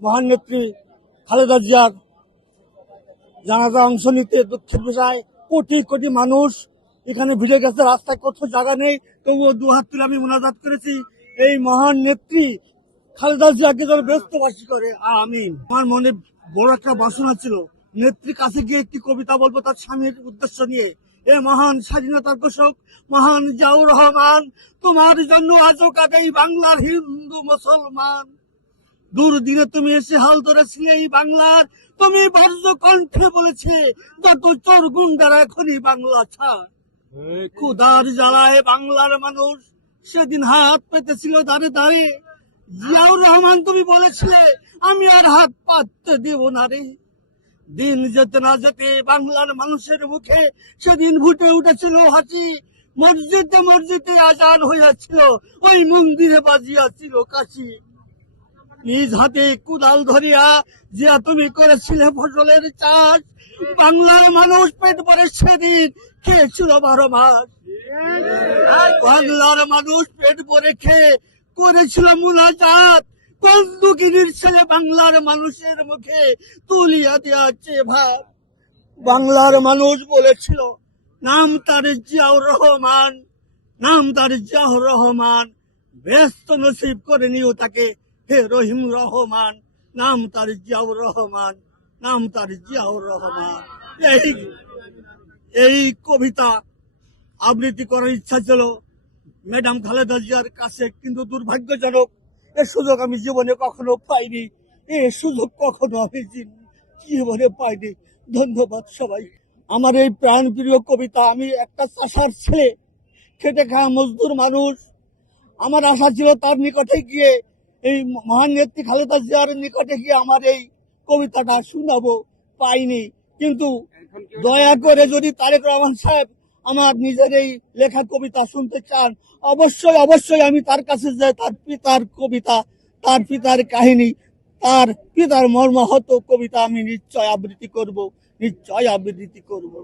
মহান নেত্রী খালেদা জিয়ার জানাজা অংশ নিতে দুঃখের বিষয় কোটি কোটি মানুষ এখানে ভিড়ে গেছে। রাস্তায় কোথাও জায়গা নেই, তবুও দুহাত তুলে আমি মোনাজাত করেছি এই মহান নেত্রী খালেদা জিয়াকে যেন ব্যস্তবাসী করে। আমিন। আমার মনে বড় একটা বাসনা ছিল নেত্রীর কাছে গিয়ে একটি কবিতা বলবো তার স্বামীর উদ্দেশ্য নিয়ে। এ মহান স্বাধীনতার ঘোষক মহান জিয়াউর রহমান, তোমার জন্য আজও কাটে বাংলার হিন্দু মুসলমান। দুর্দিনে তুমি এসে হাল ধরেছিলে এই বাংলার, তুমি বাহ্য কণ্ঠে বলেছে যত চোর গুন্ডারা এখনই বাংলা ছাড়। ক্ষুধার জ্বালায় বাংলার মানুষ সেদিন হাত পেতেছিল দাঁড়ে দাঁড়ে। জিয়াউর রহমান তুমি বলেছিলে আমি আর হাত পাততে দেব না রে। দিন যেতে না যেতে বাংলার মানুষের মুখে সেদিন ফুটে উঠেছিল হাসি। মসজিদে মসজিদে আজান হইয়াছিল, ওই মন্দিরে বাজিয়াছিল কাশি। নিজ হাতে কুদাল ধরিয়া জিয়া তুমি করেছিলে ফসলের চাষ। বাংলার মানুষ পেট ভরে সেদিন খেয়েছিল 12 মাস। বাংলার মানুষ পেট ভরে খেয়ে করেছিল মুনাজাত। বন্দুকিনীর ছেলে বাংলার মানুষের মুখে তুলিয়া দিয়াছে ভাত। বাংলার মানুষ বলেছিল নাম তার জিয়াউর রহমান, নাম তার জিয়াউর রহমান। ব্যস্ত নসিব করে নিও তাকে হে রহিম রহমান। নাম তার জিয়াউর রহমান, নাম তার জিয়াউর রহমান। এই কবিতা আবৃত্তি করার ইচ্ছা ছিল ম্যাডাম খালেদা জিয়ার কাছে, কিন্তু দুর্ভাগ্যজনক এ সুযোগ আমি জীবনে কখনো পাইনি। এ সুযোগ কখনো আমি জীবনে পাইনি। ধন্যবাদ সবাই। আমার এই প্রাণ প্রিয় কবিতা, আমি একটা চাষার ছেলে, খেটে খাওয়া মজদুর মানুষ। আমার আশা ছিল তার নিকটে গিয়ে এই মহান নেত্রী খালেদা জিয়ার নিকটে গিয়ে আমার এই কবিতাটা শোনাবো, পাইনি। কিন্তু দয়া করে যদি তারেক রহমান সাহেব আমার নিজের এই লেখা কবিতা শুনতে চান, অবশ্যই অবশ্যই আমি তার কাছে যাই। তার পিতার কবিতা, তার পিতার কাহিনী, তার পিতার মর্মাহত কবিতা আমি নিশ্চয় আবৃত্তি করব, নিশ্চয় আবৃত্তি করব।